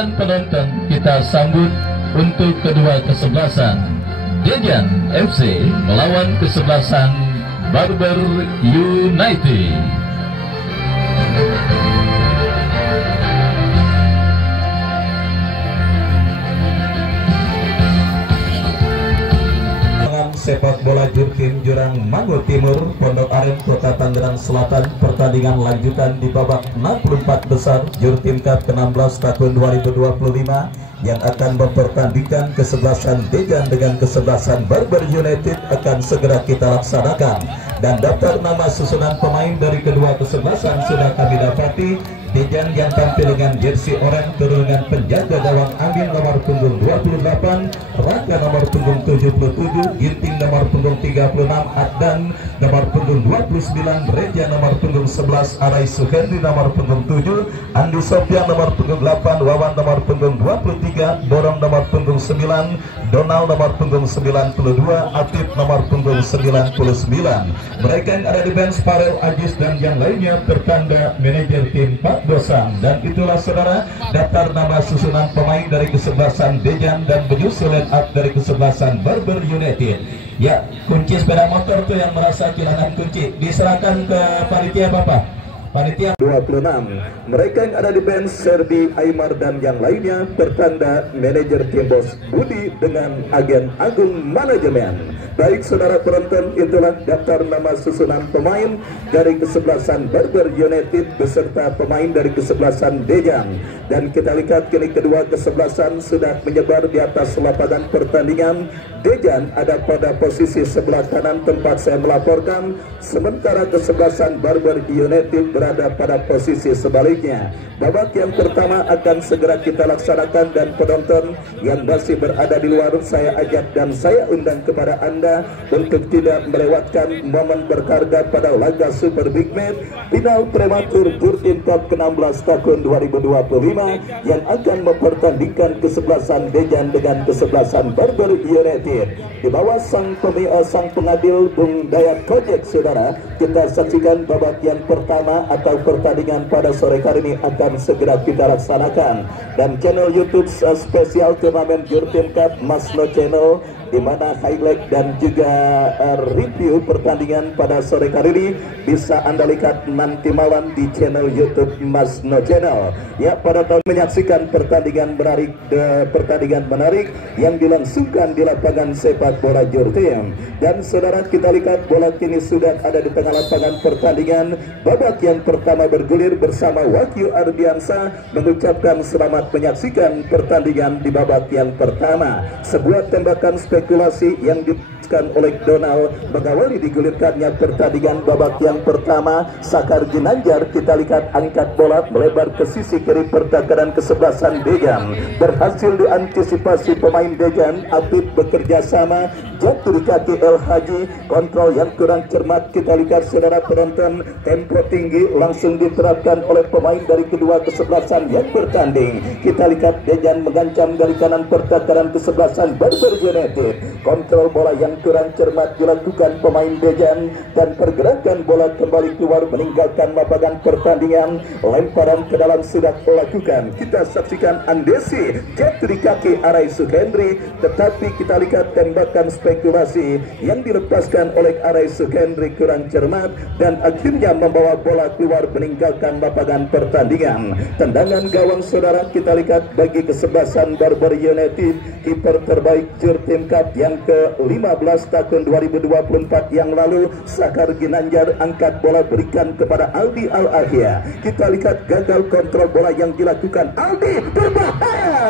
dan penonton, kita sambut untuk kedua kesebelasan Dejan FC melawan kesebelasan Barber United. Sepak bola Jurtim Jurang Mangu Timur, Pondok Aren, Kota Tangerang Selatan. Pertandingan lanjutan di babak 64 besar Jurtim Cup ke-16 tahun 2025 yang akan mempertandingkan kesebelasan Dejan dengan kesebelasan Barber United akan segera kita laksanakan. Dan daftar nama susunan pemain dari kedua kesebelasan sudah kami dapati. Dejan yang tampil dengan jersey oranye turunan penjaga gawang Amin nomor punggung 28, Raka nomor punggung 77, Ginting nomor punggung 36, Adnan nomor punggung 29, Reja nomor punggung 11, Arai Suhendi nomor punggung 7, Andi Sofian nomor punggung 8, Wawan nomor punggung 23, Borong nomor punggung 9, Donald nomor punggung 92, Atif nomor punggung 99. Mereka yang ada di bench Farel Ajis dan yang lainnya bertanda manajer tim Pak Dosan. Dan itulah saudara daftar nama susunan pemain dari kesebelasan Dejan dan menyusul line up dari kesebelasan Barber United. Ya, kunci sepeda motor tuh yang merasa kehilangan kunci diserahkan ke panitia Bapak. Panitia 26. Mereka yang ada di bench Serdi, Aymar dan yang lainnya bertanda manajer tim Bos Budi dengan agen Agung Manajemen. Baik saudara penonton, itulah daftar nama susunan pemain dari kesebelasan Barber United beserta pemain dari kesebelasan Dejan. Dan kita lihat kini kedua kesebelasan sudah menyebar di atas lapangan pertandingan. Dejan ada pada posisi sebelah kanan tempat saya melaporkan, sementara kesebelasan Barber United berada pada posisi sebaliknya. Babak yang pertama akan segera kita laksanakan dan penonton yang masih berada di luar saya ajak dan saya undang kepada Anda untuk tidak melewatkan momen berharga pada laga Super Big Match final prematur Jurtim Cup ke-16 tahun 2025 yang akan mempertandingkan kesebelasan Dejan dengan kesebelasan Barber United. Di bawah sang pengadil Bung Dayat Kojek, saudara, kita saksikan babak yang pertama atau pertandingan pada sore hari ini akan segera kita laksanakan. Dan channel YouTube spesial turnamen Jurtim Cup Masno Channel, di mana highlight dan juga review pertandingan pada sore hari ini bisa Anda lihat nanti malam di channel YouTube Masno Channel. Ya, pada tahun menyaksikan pertandingan menarik yang dilangsungkan di lapangan sepak bola Jurtim. Dan saudara, kita lihat bola kini sudah ada di tengah lapangan pertandingan. Babak yang pertama bergulir bersama Wahyu Ardiansa mengucapkan selamat menyaksikan pertandingan di babak yang pertama. Sebuah tembakan spekulasi yang diberikan oleh Donald mengawali digulirkannya pertandingan babak yang pertama. Sakar Ginanjar, kita lihat angkat bola melebar ke sisi kiri pertahanan kesebelasan Dejan, berhasil diantisipasi pemain Dejan. Apip bekerja sama, jatuh di kaki El Haji, kontrol yang kurang cermat. Kita lihat saudara penonton, tempo tinggi langsung diterapkan oleh pemain dari kedua kesebelasan yang bertanding. Kita lihat Dejan mengancam dari kanan pertahanan kesebelasan Barber United. Kontrol bola yang kurang cermat dilakukan pemain Dejan dan pergerakan bola kembali keluar meninggalkan lapangan pertandingan. Lemparan ke dalam sudah dilakukan. Kita saksikan Andesi jatuh di kaki Arai Suhendri, tetapi kita lihat tembakan spekulasi yang dilepaskan oleh Arai Suhendri kurang cermat dan akhirnya membawa bola keluar meninggalkan lapangan pertandingan. Tendangan gawang saudara, kita lihat bagi kesebelasan Barber United, kiper terbaik Jurtim Cup yang ke-15 tahun 2024 yang lalu, Sakar Ginanjar angkat bola berikan kepada Aldi Al-Ahya. Kita lihat gagal kontrol bola yang dilakukan Aldi, berbahaya.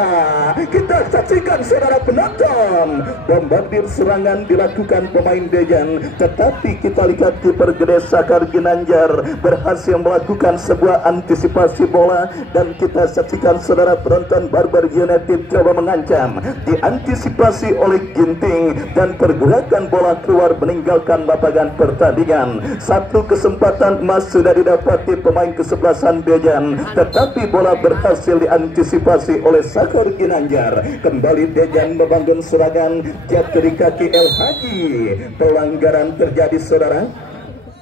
Kita saksikan saudara penonton, bombardir serangan dilakukan pemain Dejan, tetapi kita lihat kiper gede Sakar Ginanjar berhasil melakukan sebuah antisipasi bola. Dan kita saksikan saudara penonton, Barber United coba mengancam, diantisipasi oleh Ginting dan pergerakan bola keluar meninggalkan lapangan pertandingan. Satu kesempatan emas sudah didapati pemain kesebelasan Dejan, tetapi bola berhasil diantisipasi oleh Sakar Ginanjar. Kembali Dejan membangun serangan, jatuh di kaki El Haji. Pelanggaran terjadi saudara.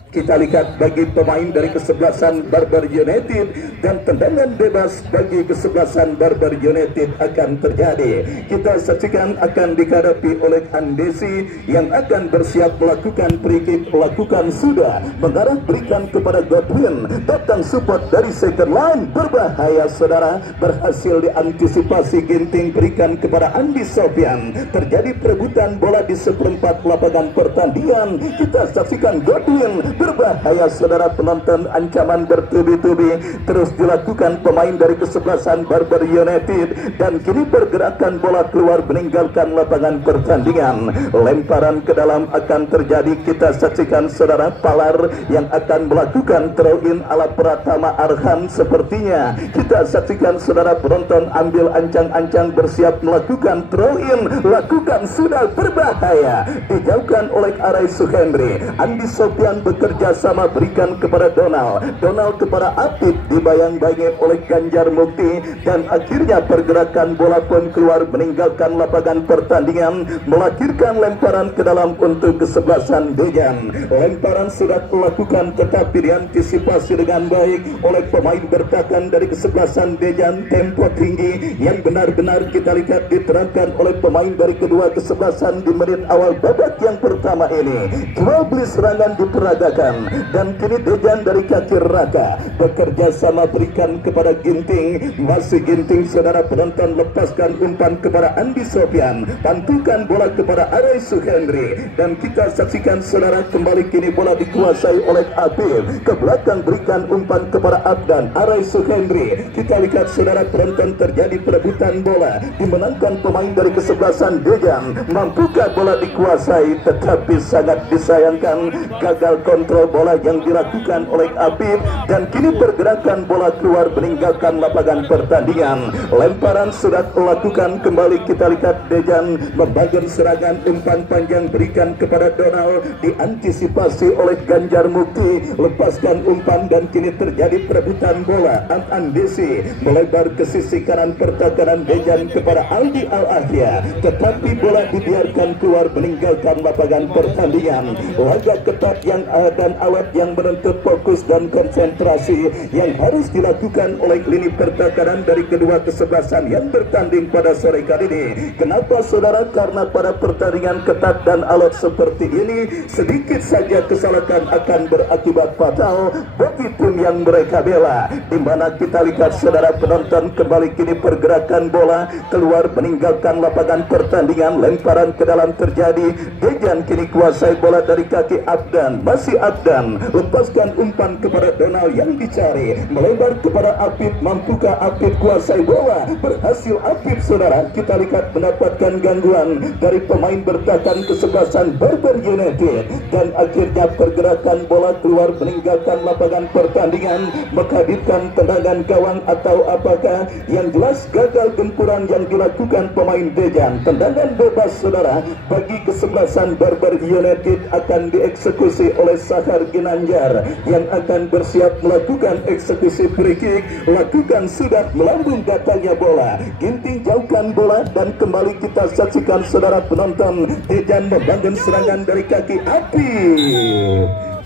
kita lihat bagi pemain dari kesebelasan Barber United, dan tendangan bebas bagi kesebelasan Barber United akan terjadi. Kita saksikan akan dihadapi oleh Andesi yang akan bersiap melakukan free kick, melakukan sudah mengarah berikan kepada Godwin, datang support dari second line, berbahaya saudara, berhasil diantisipasi Ginting, berikan kepada Andi Sofian, terjadi perebutan bola di seperempat lapangan pertandingan. Kita saksikan Godwin, berbahaya saudara penonton, ancaman bertubi-tubi terus dilakukan pemain dari kesebelasan Barber United, dan kini pergerakan bola keluar meninggalkan lapangan pertandingan. Lemparan ke dalam akan terjadi. Kita saksikan saudara Palar yang akan melakukan throw in ala Pratama Arhan sepertinya. Kita saksikan saudara penonton, ambil ancang-ancang bersiap melakukan throw in, lakukan sudah, berbahaya, dijauhkan oleh Arai Suhendri. Andi Sofian bekerja sama berikan kepada Donald kepada Apit, dibayang-bayangi oleh Ganjar Mukti, dan akhirnya pergerakan bola pun keluar meninggalkan lapangan pertandingan, melahirkan lemparan ke dalam untuk kesebelasan Dejan. Lemparan sudah dilakukan tetapi diantisipasi dengan baik oleh pemain bertahan dari kesebelasan Dejan. Tempo tinggi yang benar-benar kita lihat diterapkan oleh pemain dari kedua kesebelasan di menit awal babak yang pertama ini. Jual beli serangan diperagakan, dan kini Dejan dari kaki Raka bekerja sama berikan kepada Ginting. Masih Ginting saudara penonton, lepaskan umpan kepada Andi Sofian, pantukan bola kepada Arai Suhendri, dan kita saksikan saudara kembali kini bola dikuasai oleh Apil, ke belakang berikan umpan kepada Abdan. Arai Suhendri, kita lihat saudara penonton, terjadi perebutan bola, dimenangkan pemain dari kesebelasan Dejan. Mampukah bola dikuasai, tetapi sangat disayangkan gagal kontrol bola yang dilakukan oleh Apip, dan kini pergerakan bola keluar meninggalkan lapangan pertandingan. Lemparan sudah dilakukan kembali. Kita lihat Dejan membangun serangan, umpan panjang berikan kepada Donald, diantisipasi oleh Ganjar Mukti, lepaskan umpan, dan kini terjadi perebutan bola. Andesi melebar ke sisi kanan pertahanan Dejan kepada Aldi Al-Ahya, tetapi bola dibiarkan keluar meninggalkan lapangan pertandingan. Laga ketat yang dan alat yang menuntut fokus dan konsentrasi yang harus dilakukan oleh lini pertahanan dari kedua kesebelasan yang bertanding pada sore kali ini. Kenapa saudara? Karena pada pertandingan ketat dan alat seperti ini, sedikit saja kesalahan akan berakibat fatal bagi tim yang mereka bela. Di mana kita lihat saudara penonton, kembali kini pergerakan bola keluar meninggalkan lapangan pertandingan. Lemparan ke dalam terjadi. Dejan kini kuasai bola dari kaki Abdan, masih Abdan, lepaskan umpan kepada Donald yang dicari, melebar kepada Apip. Mampukah Apip kuasai bola? Berhasil Apip saudara. Kita lihat mendapatkan gangguan dari pemain bertahan kesebelasan Barber United, dan akhirnya pergerakan bola keluar meninggalkan lapangan pertandingan, menghadirkan tendangan gawang atau apakah. Yang jelas gagal gempuran yang dilakukan pemain Dejan. Tendangan bebas saudara bagi kesebelasan Barber United akan dieksekusi oleh Sahar Ginanjar yang akan bersiap melakukan eksekusi free kick. Lakukan sudah, melambung datangnya bola, Ginting jauhkan bola, dan kembali kita saksikan saudara penonton, Dejan membangun serangan dari kaki Api.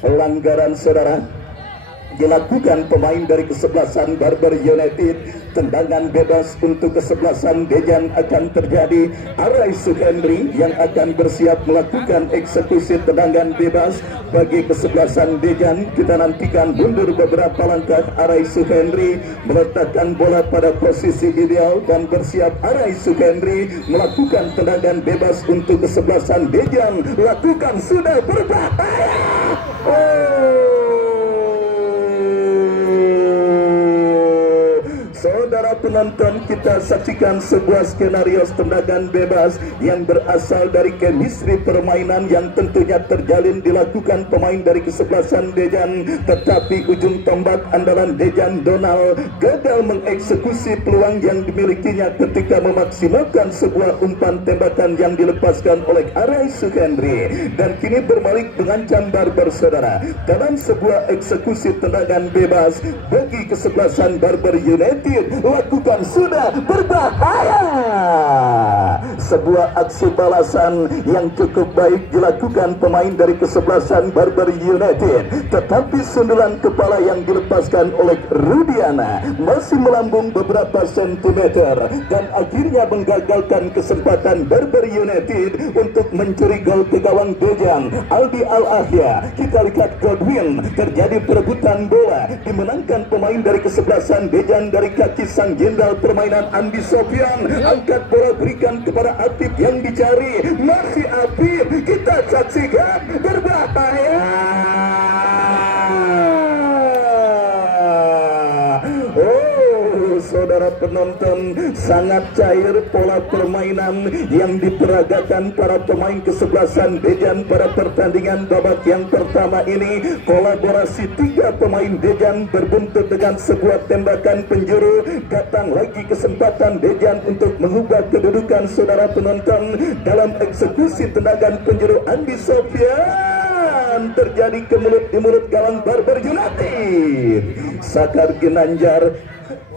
Pelanggaran saudara dilakukan pemain dari kesebelasan Barber United. Tendangan bebas untuk kesebelasan Dejan akan terjadi. Arai Suhendri yang akan bersiap melakukan eksekusi tendangan bebas bagi kesebelasan Dejan. Kita nantikan mundur beberapa langkah. Arai Suhendri meletakkan bola pada posisi ideal dan bersiap. Arai Suhendri melakukan tendangan bebas untuk kesebelasan Dejan. Lakukan sudah, berbahaya. Saudara penonton, kita saksikan sebuah skenario tendangan bebas yang berasal dari chemistry permainan yang tentunya terjalin dilakukan pemain dari kesebelasan Dejan, tetapi ujung tombak andalan Dejan Donald gagal mengeksekusi peluang yang dimilikinya ketika memaksimalkan sebuah umpan tembakan yang dilepaskan oleh Arai Suhendri, dan kini berbalik mengancam Barber saudara dalam sebuah eksekusi tendangan bebas bagi kesebelasan Barber United. Lakukan sudah, berbahaya. sebuah aksi balasan yang cukup baik dilakukan pemain dari kesebelasan Barber United, tetapi sundulan kepala yang dilepaskan oleh Rudiana masih melambung beberapa sentimeter dan akhirnya menggagalkan kesempatan Barber United untuk mencuri gol ke gawang Dejan Aldi Al-Ahya. Kita lihat Godwin, terjadi perebutan bola, dimenangkan pemain dari kesebelasan Dejan dari kaki sang jenderal permainan Andi Sofyan. Angkat bola, berikan kepada Atif yang dicari, masih Atif, kita saksikan berbahaya. Saudara penonton, sangat cair pola permainan yang diperagakan para pemain kesebelasan Dejan pada pertandingan babak yang pertama ini. Kolaborasi tiga pemain Dejan berbuntut dengan sebuah tembakan penjuru. Datang lagi kesempatan Dejan untuk mengubah kedudukan saudara penonton dalam eksekusi tendangan penjuru Andi Sofyan. Terjadi kemelut di mulut gawang Barber United. Sakar Ginanjar,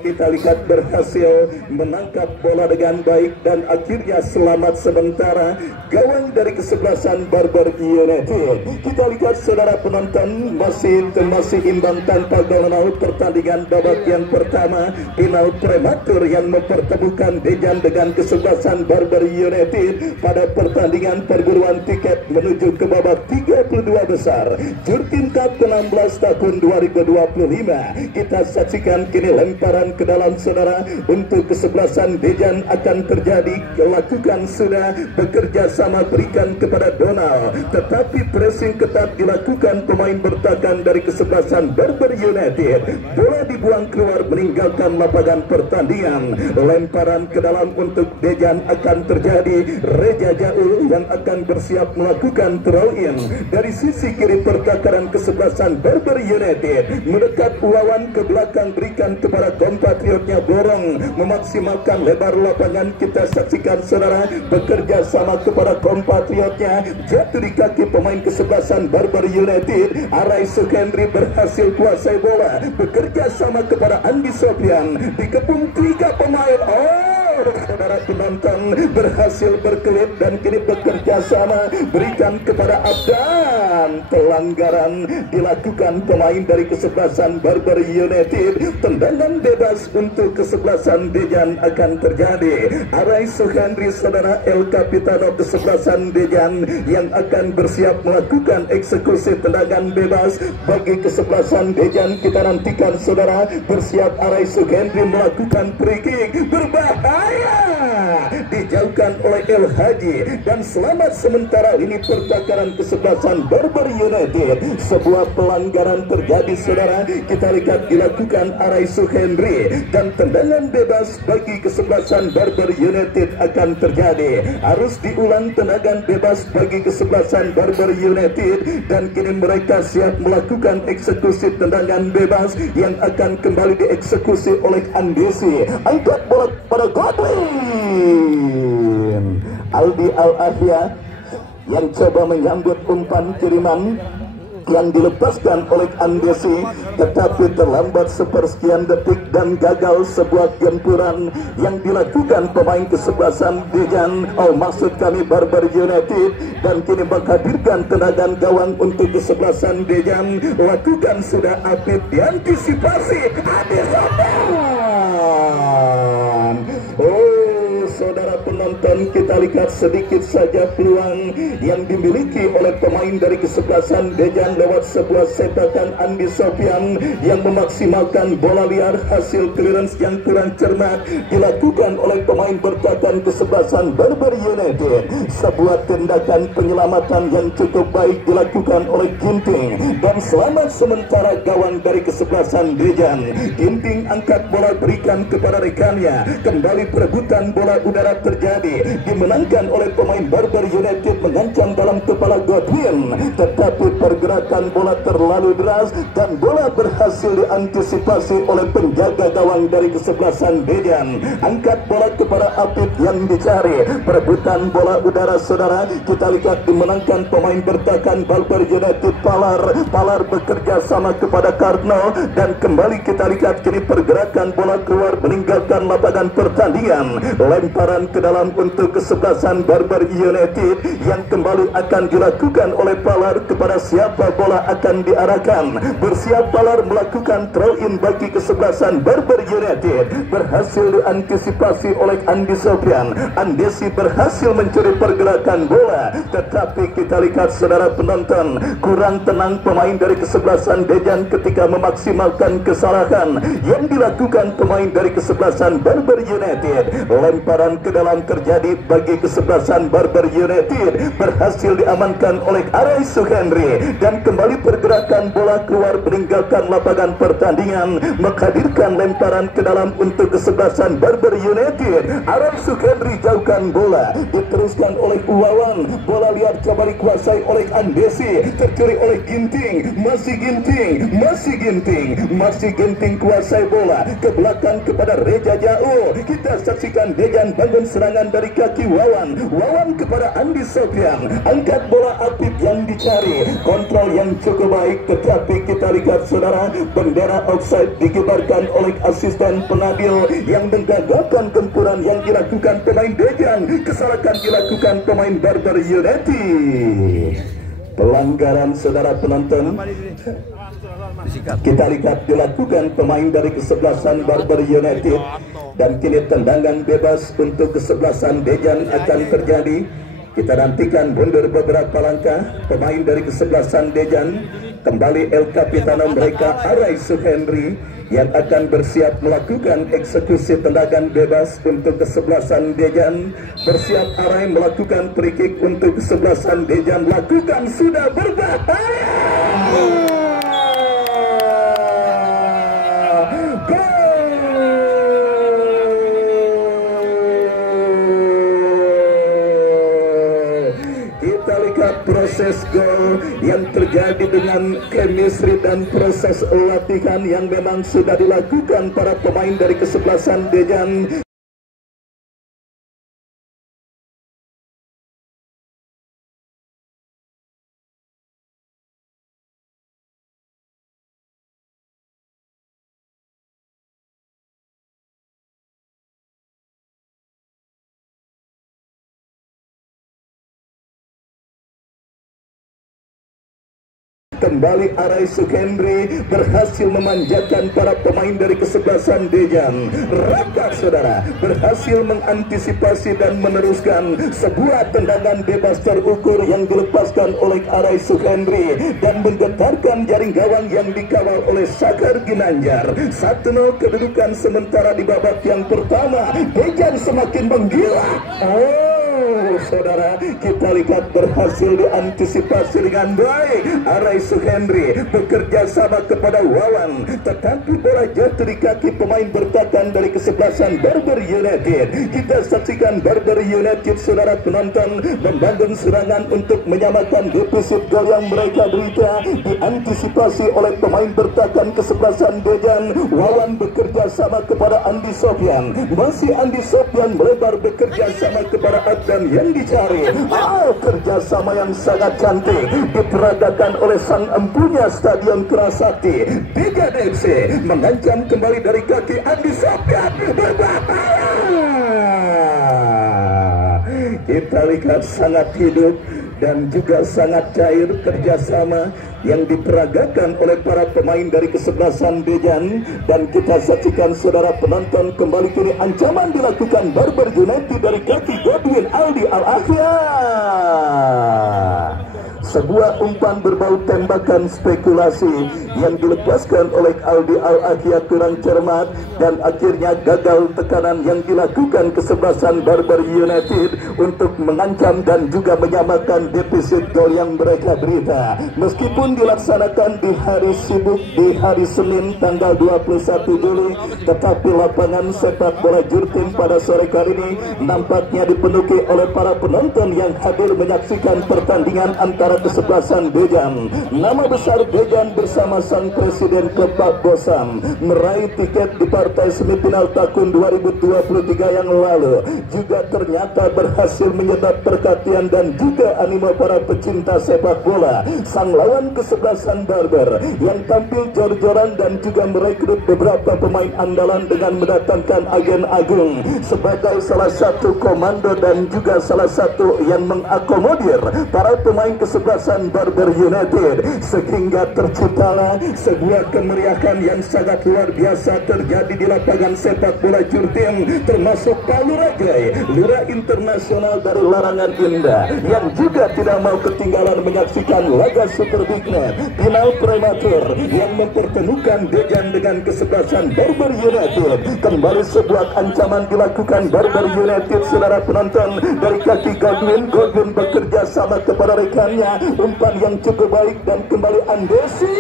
kita lihat, berhasil menangkap bola dengan baik dan akhirnya selamat sementara gawang dari kesebelasan Barber United. Kita lihat saudara penonton, masih imbang tanpa gol maut pertandingan babak yang pertama. Final prematur yang mempertemukan Dejan dengan kesebelasan Barber United pada pertandingan perburuan tiket menuju ke babak 32 besar Jurtim Cup ke-16 tahun 2025. Kita saksikan kini lemparan ke dalam saudara untuk kesebelasan Dejan akan terjadi, lakukan sudah bekerja sama, berikan kepada Donald, tetapi pressing ketat dilakukan pemain bertahan dari kesebelasan Barber United. Bola dibuang keluar meninggalkan lapangan pertandingan. Lemparan ke dalam untuk Dejan akan terjadi. Reja Jaul yang akan bersiap melakukan throw in dari sisi kiri pertakaran kesebelasan Barber United, mendekat lawan ke belakang, berikan kepada compatriotnya Borong, memaksimalkan lebar lapangan. Kita saksikan saudara bekerja sama kepada compatriotnya, jatuh di kaki pemain kesebelasan Barber United. Arai Sukendri berhasil kuasai bola, bekerja sama kepada Andi Sofyan, dikepung tiga pemain. Saudara penonton, berhasil berkelit dan kini bekerja sama, berikan kepada Abdan. Pelanggaran dilakukan pemain dari kesebelasan Barber United. Tendangan bebas untuk kesebelasan Dejan akan terjadi. Arai Suhendri, saudara El Capitano kesebelasan Dejan, yang akan bersiap melakukan eksekusi tendangan bebas bagi kesebelasan Dejan. Kita nantikan saudara, bersiap Arai Suhendri melakukan free kick. Berbahaya, dijauhkan oleh El Haji dan selamat sementara. Ini pertakaran kesebelasan Barber United. Sebuah pelanggaran terjadi saudara, kita lihat dilakukan Arai Suhendri dan tendangan bebas bagi kesebelasan Barber United akan terjadi. Harus diulang tendangan bebas bagi kesebelasan Barber United dan kini mereka siap melakukan eksekusi tendangan bebas yang akan kembali dieksekusi oleh Andesi. Angkat bola pada Godwin. Aldi Al-Ahya yang coba menyambut umpan kiriman yang dilepaskan oleh Andesi, tetapi terlambat sepersekian detik dan gagal sebuah gempuran yang dilakukan pemain kesebelasan Dejan, maksud kami Barber United, dan kini menghadirkan tendangan gawang untuk kesebelasan Dejan. Lakukan sudah Apit, diantisipasi saudara penonton, kita lihat sedikit saja peluang yang dimiliki oleh pemain dari kesebelasan Dejan lewat sebuah sepakan Andi Sofyan yang memaksimalkan bola liar. Hasil clearance yang kurang cermat dilakukan oleh pemain bertahan kesebelasan Barber United. Sebuah tindakan penyelamatan yang cukup baik dilakukan oleh Ginting dan selamat sementara gawang dari kesebelasan Dejan. Ginting angkat bola, berikan kepada rekannya. Kembali perebutan bola udara terjadi, dimenangkan oleh pemain Barber United, mengancam dalam kepala Godwin, tetapi pergerakan bola terlalu deras dan bola berhasil diantisipasi oleh penjaga gawang dari kesebelasan Dejan. Angkat bola kepada Apit yang dicari, perebutan bola udara saudara, kita lihat dimenangkan pemain bertahan Barber United. Palar bekerja sama kepada Karno dan kembali kita lihat kini pergerakan bola keluar meninggalkan lapangan pertandingan. Lemparan ke dalam untuk untuk kesebelasan Barber United yang kembali akan dilakukan oleh Palar. Kepada siapa bola akan diarahkan? Bersiap Palar melakukan throw in bagi kesebelasan Barber United. Berhasil diantisipasi oleh Andi Sofian. Andesi berhasil mencuri pergerakan bola, tetapi kita lihat saudara penonton, kurang tenang pemain dari kesebelasan Dejan ketika memaksimalkan kesalahan yang dilakukan pemain dari kesebelasan Barber United. Lemparan ke dalam terjadi bagi kesebelasan Barber United, berhasil diamankan oleh Arai Suhendri, dan kembali pergerakan bola keluar meninggalkan lapangan pertandingan, menghadirkan lemparan ke dalam untuk kesebelasan Barber United. Arai Suhendri jauhkan bola, diteruskan oleh Wawan, bola liar coba dikuasai oleh Andesi, tercuri oleh Ginting, masih Ginting kuasai bola ke belakang kepada Reja Jauh. Kita saksikan Dejan bangun serangan dari kaki Wawan kepada Andi Sofian, angkat bola Apip yang dicari, kontrol yang cukup baik, tetapi kita lihat saudara, bendera offside dikibarkan oleh asisten penadil yang menggagalkan gempuran yang dilakukan pemain Dejan. Kesalahan dilakukan pemain Barber United. Pelanggaran saudara penonton, kita lihat dilakukan pemain dari kesebelasan Barber United, dan kini tendangan bebas untuk kesebelasan Dejan akan terjadi. Kita nantikan mundur beberapa langkah pemain dari kesebelasan Dejan. Kembali El Capitano mereka Arai Suhendri yang akan bersiap melakukan eksekusi tendangan bebas untuk kesebelasan Dejan. Bersiap Arai melakukan free kick untuk kesebelasan Dejan. Lakukan, sudah berbahaya. Proses gol yang terjadi dengan chemistry dan proses latihan yang memang sudah dilakukan para pemain dari kesebelasan Dejan. Kembali Arai Suhendri berhasil memanjakan para pemain dari kesebelasan Dejan. Raka saudara berhasil mengantisipasi dan meneruskan sebuah tendangan bebas terukur yang dilepaskan oleh Arai Suhendri dan menggetarkan jaring gawang yang dikawal oleh Sakar Ginanjar. 1-0 kedudukan sementara di babak yang pertama. Dejan semakin menggila. Saudara, kita lihat berhasil diantisipasi dengan baik. Arai Suhendri bekerja sama kepada Wawan, tetapi bola jatuh di kaki pemain bertahan dari kesebelasan Barber United. Kita saksikan Barber United saudara penonton membangun serangan untuk menyamakan defisit gol yang mereka derita. Diantisipasi oleh pemain bertahan kesebelasan Dejan. Wawan bekerja sama kepada Andi Sofian, masih Andi Sofian melebar bekerja sama kepada Adnan yang dicari. Kerjasama yang sangat cantik diperagakan oleh sang empunya Stadion Kerasakti. Dejan FC mengancam kembali dari kaki Andi Sofian, berbahaya. Kita lihat sangat hidup dan juga sangat cair kerjasama yang diperagakan oleh para pemain dari kesebelasan Dejan. Dan kita saksikan saudara penonton, kembali kini ancaman dilakukan Barber United dari kaki Godwin Aldi Al-Akhia. Sebuah umpan berbau tembakan spekulasi yang dilepaskan oleh Aldi Al-Akhia kurang cermat, dan akhirnya gagal tekanan yang dilakukan kesebelasan Barber United untuk mengancam dan juga menyamakan defisit gol yang mereka derita. Meskipun dilaksanakan di hari sibuk, di hari Senin tanggal 21 Juli, tetapi lapangan sepak bola Jurtim pada sore kali ini nampaknya dipenuhi oleh para penonton yang hadir menyaksikan pertandingan antara kepada kesebelasan Dejan. Nama besar Dejan bersama sang presiden Pak Bosam meraih tiket di partai semifinal tahun 2023 yang lalu, juga ternyata berhasil menyedot perhatian dan juga animo para pecinta sepak bola. Sang lawan kesebelasan Barber yang tampil jor-joran dan juga merekrut beberapa pemain andalan dengan mendatangkan agen agung sebagai salah satu komando dan juga salah satu yang mengakomodir para pemain kesebelasan Barber United, sehingga terciptalah sebuah kemeriahan yang sangat luar biasa terjadi di lapangan sepak bola Jurtim, termasuk Palu Rajai, lurah internasional dari Larangan Indah, yang juga tidak mau ketinggalan menyaksikan laga Super Big Match final prematur yang mempertemukan Dejan dengan kesebelasan Barber United. Kembali sebuah ancaman dilakukan Barber United, saudara penonton, dari kaki Godwin bekerja sama kepada rekannya, umpan yang cukup baik dan kembali Andesi.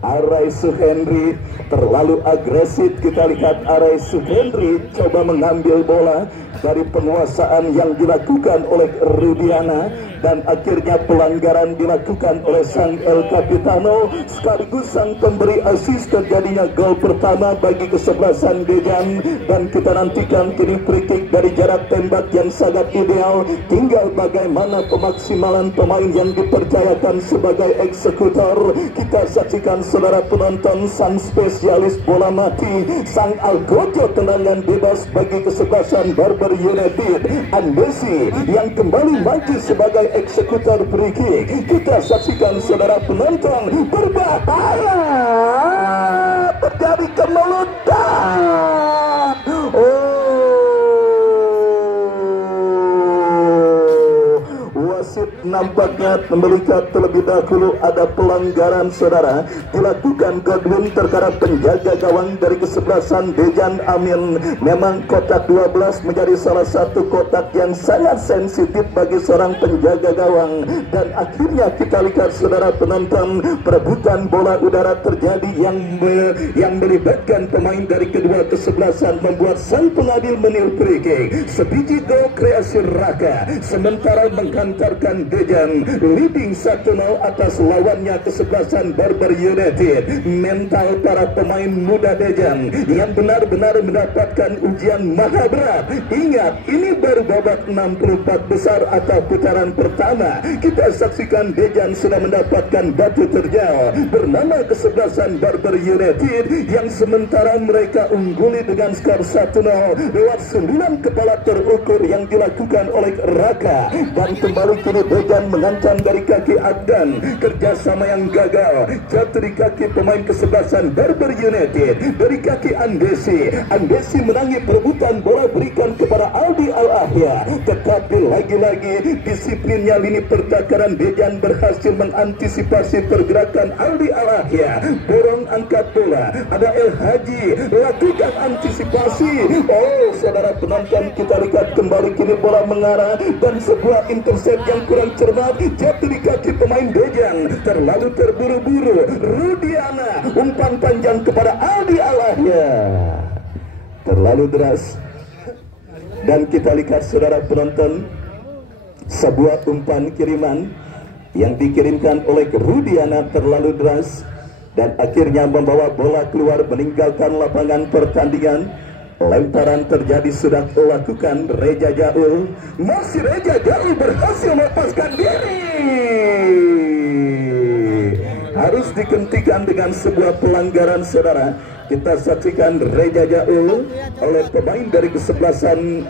Arai Suhendri terlalu agresif. Kita lihat Arai Suhendri coba mengambil bola dari penguasaan yang dilakukan oleh Rudiana, dan akhirnya pelanggaran dilakukan oleh sang El Capitano sekaligus sang pemberi asis terjadinya gol pertama bagi kesebelasan Dejan. Dan kita nantikan kini free kick dari jarak tembak yang sangat ideal, tinggal bagaimana pemaksimalan pemain yang dipercayakan sebagai eksekutor. Kita saksikan saudara penonton, sang spesialis bola mati, sang algojo tendangan bebas bagi kesebelasan Barber United, Andesi yang kembali maju sebagai eksekutor free kick. Kita saksikan saudara penonton, berbahaya, terjadi kemelutan. Wasit nampaknya melihat terlebih dahulu ada pelanggaran, saudara, dilakukan Godwin terhadap penjaga gawang dari kesebelasan Dejan Amin. Memang kotak 12 menjadi salah satu kotak yang sangat sensitif bagi seorang penjaga gawang, dan akhirnya kita lihat saudara penonton, perebutan bola udara terjadi yang melibatkan pemain dari kedua kesebelasan, membuat sang pengadil meniup free kick. Sebiji gol kreasi Raka, sementara menghantarkan Dejan leading 1-0 atas lawannya kesebelasan Barber United. Mental para pemain muda Dejan yang benar-benar mendapatkan ujian maha berat. Ingat, ini baru babak 64 besar atau putaran pertama. Kita saksikan Dejan sudah mendapatkan batu terjal bernama kesebelasan Barber United, yang sementara mereka ungguli dengan skor 1-0 lewat 9 kepala terukur yang dilakukan oleh Raka. Dan kembali kini Dejan mengancam dari kaki Abdan, kerjasama yang gagal jatuh di kaki pemain kesebelasan Barber United, dari kaki Andesi. Andesi menangi perebutan bola berikan kepada Aldi Al-Ahya, tetapi lagi-lagi disiplinnya lini pertakaran Dejan berhasil mengantisipasi pergerakan Aldi Al-Ahya. Dorong angkat bola, ada El Haji lakukan antisipasi. Oh saudara penonton, kita lihat kembali kini bola mengarah dan sebuah intercept yang kurang cermat jatuh di kaki pemain Dejan. Terlalu terburu-buru, Rudiana umpan panjang kepada Aldi Alahya, terlalu deras. Dan kita lihat saudara penonton, sebuah umpan kiriman yang dikirimkan oleh Rudiana terlalu deras dan akhirnya membawa bola keluar meninggalkan lapangan pertandingan. Lemparan terjadi sudah dilakukan Reja Jaul, masih Reja Jaul berhasil melepaskan diri. Harus dihentikan dengan sebuah pelanggaran, saudara. Kita saksikan Reja Jaul oleh pemain dari kesebelasan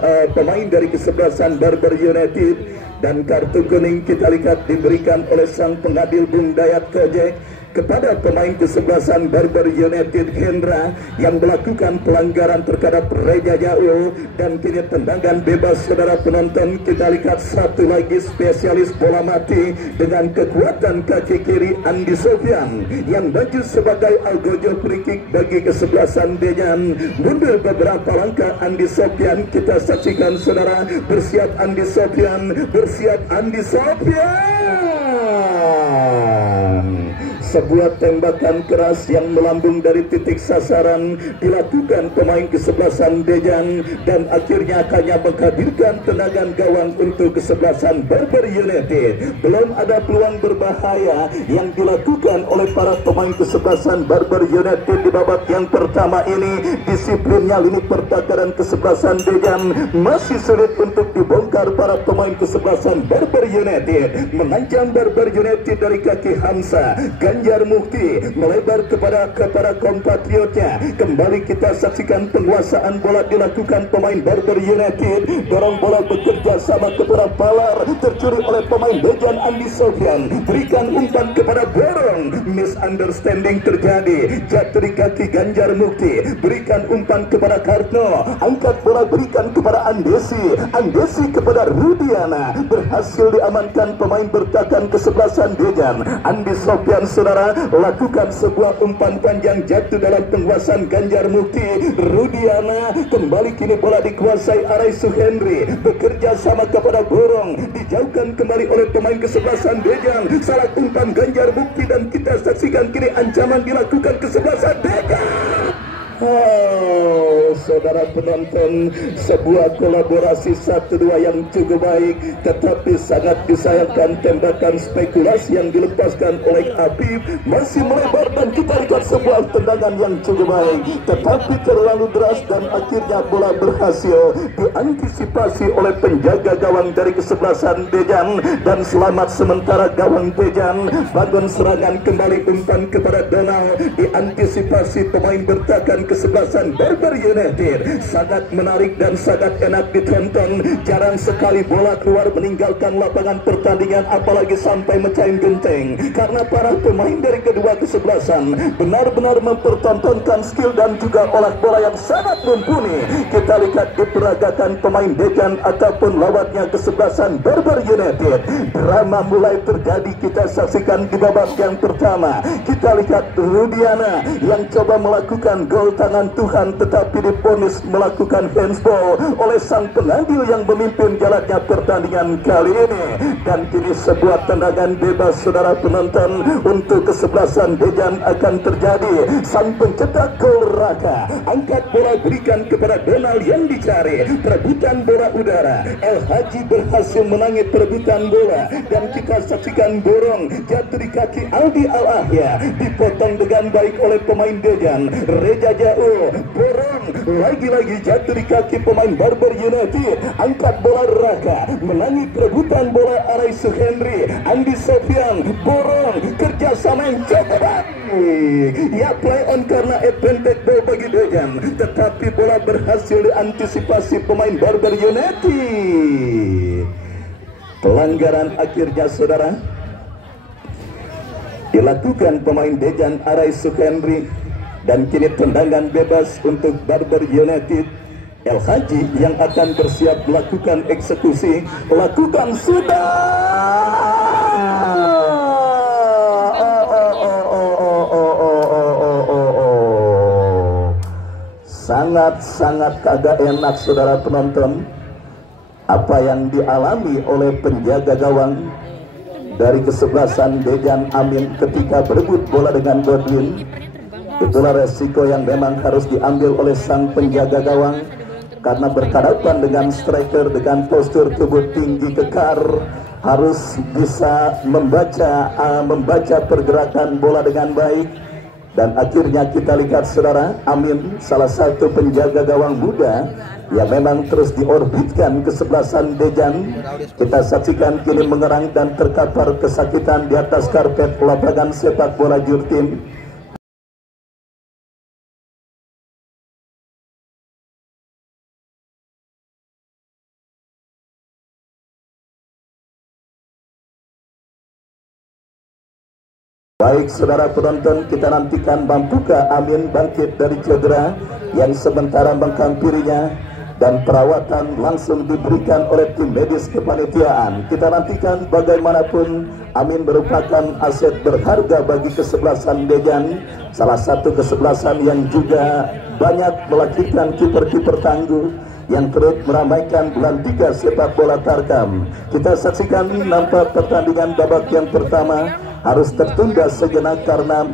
Barber United, dan kartu kuning kita lihat diberikan oleh sang pengadil Bung Dayat Kojek kepada pemain kesebelasan Barber United Hendra yang melakukan pelanggaran terhadap Reja Jaul. Dan kini tendangan bebas saudara penonton, kita lihat satu lagi spesialis bola mati dengan kekuatan kaki kiri Andi Sofyan yang maju sebagai algojo free kick bagi kesebelasan Dejan. Mundur beberapa langkah Andi Sofyan, kita saksikan saudara, bersiap Andi Sofyan, bersiap Andi Sofyan. Sebuah tembakan keras yang melambung dari titik sasaran dilakukan pemain kesebelasan Dejan, dan akhirnya hanya menghadirkan tendangan gawang untuk kesebelasan Barber United. Belum ada peluang berbahaya yang dilakukan oleh para pemain kesebelasan Barber United di babak yang pertama ini. Disiplinnya lini pertahanan kesebelasan Dejan masih sulit untuk dibongkar para pemain kesebelasan Barber United. Mengancam Barber United dari kaki Hamzah. Ganjar Mukti melebar kepada kompatriotnya. Kembali kita saksikan penguasaan bola dilakukan pemain Barber United. Dorong bola bekerja sama kepada Palar, tercuri oleh pemain Dejan Andi Sofyan. Berikan umpan kepada Borong, misunderstanding terjadi. Jatuh di kaki Ganjar Mukti. Berikan umpan kepada Karno. Angkat bola berikan kepada Andesi. Andesi kepada Rudiana. Berhasil diamankan pemain bertahan kesebelasan Dejan. Andi Sofyan saudara lakukan sebuah umpan panjang jatuh dalam penguasaan Ganjar Mukti. Rudiana kembali, kini bola dikuasai Arai Suhendri. Bekerja sama kepada Borong, dijauhkan kembali oleh pemain kesebelasan Dejan. Salah umpan Ganjar Mukti dan kita saksikan kini ancaman dilakukan kesebelasan Dejan. Oh, saudara penonton, sebuah kolaborasi 1-2 yang cukup baik, tetapi sangat disayangkan tembakan spekulasi yang dilepaskan oleh Habib masih melebar, dan kita lihat sebuah tendangan yang cukup baik, tetapi terlalu deras dan akhirnya bola berhasil diantisipasi oleh penjaga gawang dari kesebelasan Dejan, dan selamat sementara gawang Dejan. Bangun serangan kembali, umpan kepada Donald, diantisipasi pemain bertahan kesebelasan Barber United. Sangat menarik dan sangat enak ditonton. Jarang sekali bola keluar meninggalkan lapangan pertandingan, apalagi sampai mecahin genteng, karena para pemain dari kedua kesebelasan benar-benar mempertontonkan skill dan juga olah bola yang sangat mumpuni. Kita lihat diperagakan pemain Dejan ataupun lawannya kesebelasan Barber United. Drama mulai terjadi, kita saksikan di babak yang pertama. Kita lihat Rudiana yang coba melakukan gol tangan Tuhan, tetapi divonis melakukan handsball oleh sang pengambil yang memimpin jalannya pertandingan kali ini. Dan kini sebuah tendangan bebas saudara penonton untuk kesebelasan Dejan akan terjadi. Sang pencetak gol Raka angkat bola berikan kepada Donald yang dicari. Perebutan bola udara, El Haji berhasil menangis perebutan bola, dan kita saksikan Borong jatuh di kaki Aldi Al-Ahya, dipotong dengan baik oleh pemain Dejan. Reja jauh, Borong lagi-lagi jatuh di kaki pemain Barber United. Angkat bola Raka, menangi perebutan bola Arai Suhendri, Andi Sofyan, Borong kerjasama yang cukup baik. Ya, play on karena advantage ball bagi Dejan, tetapi bola berhasil diantisipasi pemain Barber United. Pelanggaran akhirnya saudara dilakukan pemain Dejan Arai Suhendri, dan kini tendangan bebas untuk Barber United. El Haji yang akan bersiap melakukan eksekusi, lakukan sudah. Sangat-sangat kagak enak saudara penonton apa yang dialami oleh penjaga gawang dari kesebelasan Dejan Amin ketika berebut bola dengan Godwin. Itulah resiko yang memang harus diambil oleh sang penjaga gawang, karena berhadapan dengan striker dengan postur tubuh tinggi kekar, harus bisa membaca pergerakan bola dengan baik. Dan akhirnya kita lihat saudara, Amin salah satu penjaga gawang muda yang memang terus diorbitkan kesebelasan Dejan. Kita saksikan kini mengerang dan terkapar kesakitan di atas karpet lapangan sepak bola Jurtim. Baik saudara penonton, kita nantikan mampukah Amin bangkit dari cedera yang sementara menghampirinya, dan perawatan langsung diberikan oleh tim medis kepanitiaan. Kita nantikan, bagaimanapun Amin merupakan aset berharga bagi kesebelasan Dejan, salah satu kesebelasan yang juga banyak melahirkan kiper-kiper tangguh yang terus meramaikan bulan 3 sepak bola Tarkam. Kita saksikan nampak pertandingan babak yang pertama harus tertunda sejenak karena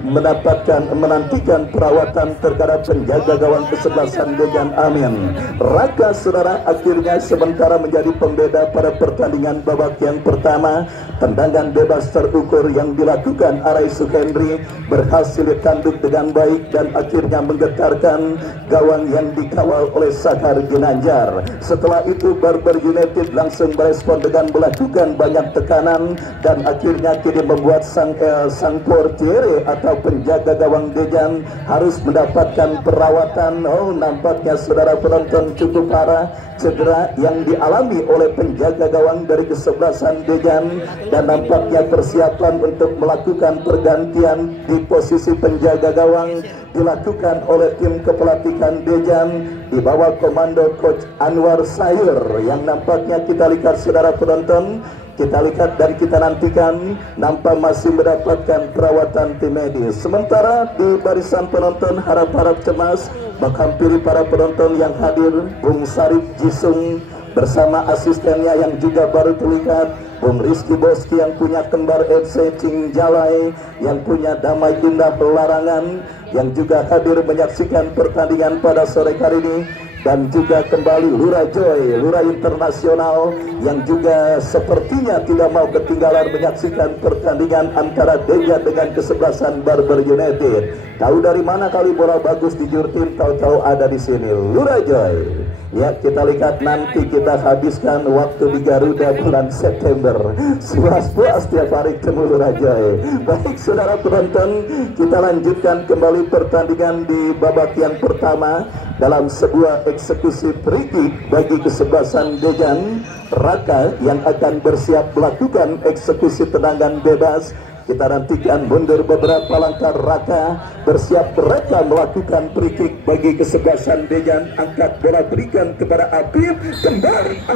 menantikan perawatan terhadap penjaga gawang kesebelasan Dejan Amin. Raka saudara akhirnya sementara menjadi pembeda pada pertandingan babak yang pertama. Tendangan bebas terukur yang dilakukan Arai Sukendri berhasil ditanduk dengan baik dan akhirnya menggetarkan gawang yang dikawal oleh Sakar Ginanjar. Setelah itu Barber United langsung merespon dengan melakukan banyak tekanan dan akhirnya kini membuat sang portiere atau penjaga gawang Dejan harus mendapatkan perawatan. Oh, nampaknya saudara penonton cukup parah cedera yang dialami oleh penjaga gawang dari kesebelasan Dejan, dan nampaknya persiapan untuk melakukan pergantian di posisi penjaga gawang dilakukan oleh tim kepelatihan Dejan di bawah komando Coach Anwar Sayur yang nampaknya kita lihat saudara penonton, kita lihat dan kita nantikan nampak masih mendapatkan perawatan tim medis. Sementara di barisan penonton harap-harap cemas menghampiri para penonton yang hadir, Bung Sarip Jisung bersama asistennya yang juga baru terlihat, Bung Rizky Boski yang punya Kembar FC Cingjalai, yang punya Damai Indah Pelarangan, yang juga hadir menyaksikan pertandingan pada sore hari ini, dan juga kembali Lura Joy, Lura Internasional yang juga sepertinya tidak mau ketinggalan menyaksikan pertandingan antara Deja dengan kesebelasan Barber United. Tahu dari mana kali bola bagus di Jurtim, tahu-tahu ada di sini Lura Joy. Ya, kita lihat nanti kita habiskan waktu di Garuda bulan September. Puas-puas tiap hari ketemu Lura Joy. Baik saudara penonton, kita lanjutkan kembali pertandingan di babak yang pertama dalam sebuah eksekusi free kick bagi kesebelasan Dejan. Raka yang akan bersiap melakukan eksekusi tendangan bebas. Kita nantikan mundur beberapa langkah Raka bersiap mereka melakukan free kick bagi kesebelasan Dejan. Angkat bola berikan kepada Apip kembali.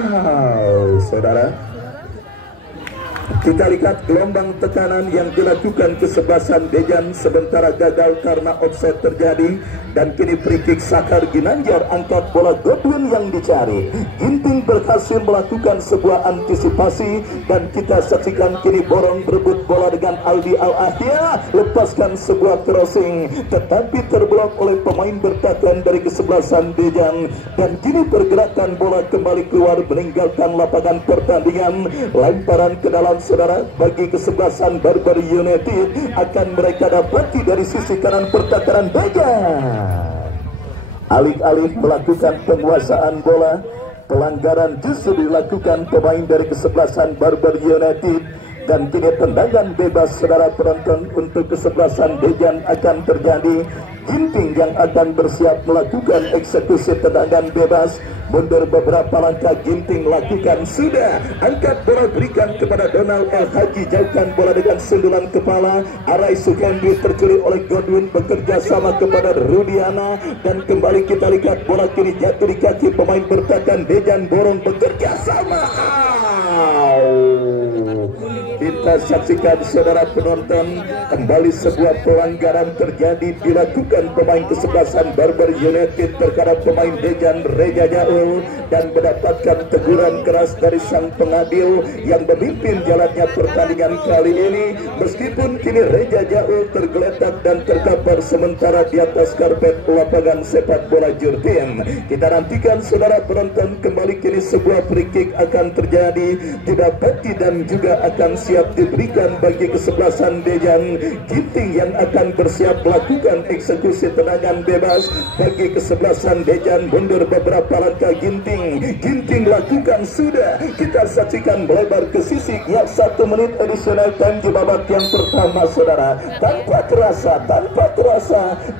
Saudara, kita lihat gelombang tekanan yang dilakukan kesebelasan Dejan sementara gagal karena offside terjadi, dan kini free kick Sakar Ginanjar angkat bola Godwin yang dicari. Ginting berhasil melakukan sebuah antisipasi dan kita saksikan kini Borong berebut bola dengan Aldi Al-Ahya, lepaskan sebuah crossing tetapi terblok oleh pemain bertahan dari kesebelasan Dejan, dan kini pergerakan bola kembali keluar meninggalkan lapangan pertandingan. Lemparan ke dalam saudara bagi kesebelasan Barber United akan mereka dapati dari sisi kanan pertahanan Dejan. Alih-alih melakukan penguasaan bola, pelanggaran justru dilakukan pemain dari kesebelasan Barber United, dan kini tendangan bebas saudara penonton untuk kesebelasan Dejan akan terjadi. Ginting yang akan bersiap melakukan eksekusi tendangan bebas. Mundur beberapa langkah Ginting lakukan sudah. Angkat bola berikan kepada Donald El Haji, jauhkan bola dengan sundulan kepala. Arai Sukendri terculik oleh Godwin bekerja sama kepada Rudiana, dan kembali kita lihat bola kini jatuh di kaki pemain bertahan Dejan. Borong bekerja sama. Kita saksikan saudara penonton, kembali sebuah pelanggaran terjadi dilakukan pemain kesebelasan Barber United terhadap pemain Dejan Reja Jaul, dan mendapatkan teguran keras dari sang pengadil yang memimpin jalannya pertandingan kali ini. Meskipun kini Reja Jaul tergeletak dan terkapar sementara di atas karpet lapangan sepak bola Jurtim. Kita nantikan saudara penonton, kembali kini sebuah free kick akan terjadi didapati dan juga akan siap diberikan bagi kesebelasan Dejan. Ginting yang akan bersiap melakukan eksekusi tendangan bebas bagi kesebelasan Dejan. Mundur beberapa langkah Ginting lakukan sudah. Kita saksikan melebar ke sisi yang 1 menit additional time di babak yang pertama saudara. Tanpa terasa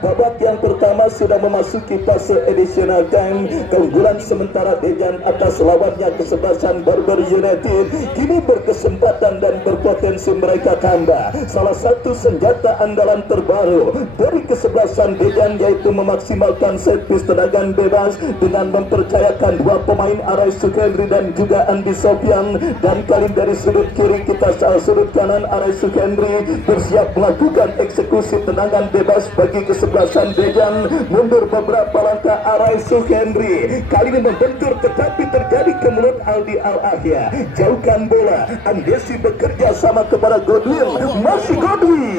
babak yang pertama sudah memasuki fase additional time. Keunggulan sementara Dejan atas lawannya kesebelasan Barber United kini berkesempatan dan berpotensi mereka tambah salah satu senjata andalan terbaru dari kesebelasan Dejan, yaitu memaksimalkan set piece tendangan bebas dengan mempercayakan dua pemain Arai Sukendri dan juga Andi Sofian, dan kali dari sudut kiri kita sudut kanan Arai Sukendri bersiap melakukan eksekusi tendangan bebas bagi kesebelasan Dejan. Mundur beberapa langkah Arai Sukendri kali ini membentur tetapi terjadi ke mulut Aldi Al-Ahya, jauhkan bola. Andesi bekerja bekerja sama kepada Godwin, masih Godwin.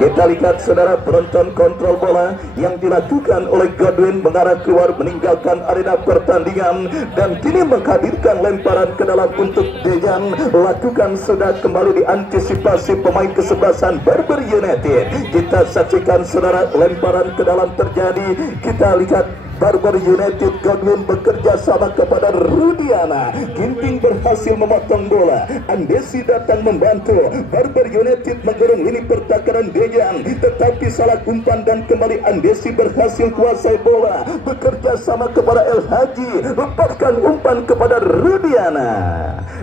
Kita lihat saudara, penonton kontrol bola yang dilakukan oleh Godwin mengarah keluar meninggalkan arena pertandingan dan kini menghadirkan lemparan ke dalam untuk Dejan. Lakukan sudah kembali diantisipasi pemain kesebelasan Barber United. Kita saksikan saudara, lemparan ke dalam terjadi. Kita lihat Barber United, Godwin bekerja sama kepada Rudiana. Ginting berhasil memotong bola. Andesi datang membantu. Barber United menggerung ini pertakaran Dejan, tetapi salah umpan dan kembali Andesi berhasil kuasai bola. Bekerja sama kepada El Haji, lepaskan umpan kepada Rudiana.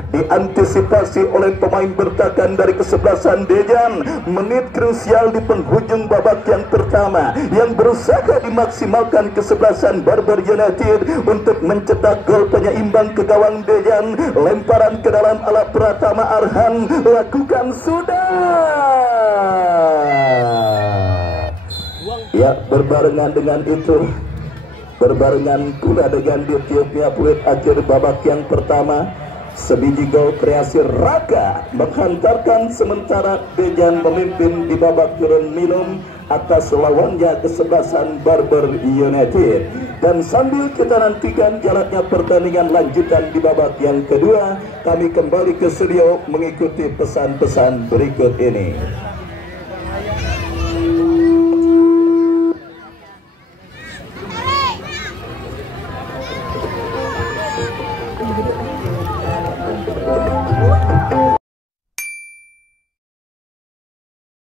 Diantisipasi oleh pemain bertahan dari kesebelasan Dejan. Menit krusial di penghujung babak yang pertama yang berusaha dimaksimalkan kesebelasan Barber United untuk mencetak gol penyeimbang ke gawang Dejan. Lemparan ke dalam ala Pratama Arhan, lakukan sudah. Ya, berbarengan dengan itu, berbarengan pula dengan Ethiopia Fluid akhir babak yang pertama, sebiji gol kreasi Raka menghantarkan sementara Dejan memimpin di babak turun minum atas lawannya kesebelasan Barber United. Dan sambil kita nantikan jalannya pertandingan lanjutan di babak yang kedua, kami kembali ke studio mengikuti pesan-pesan berikut ini.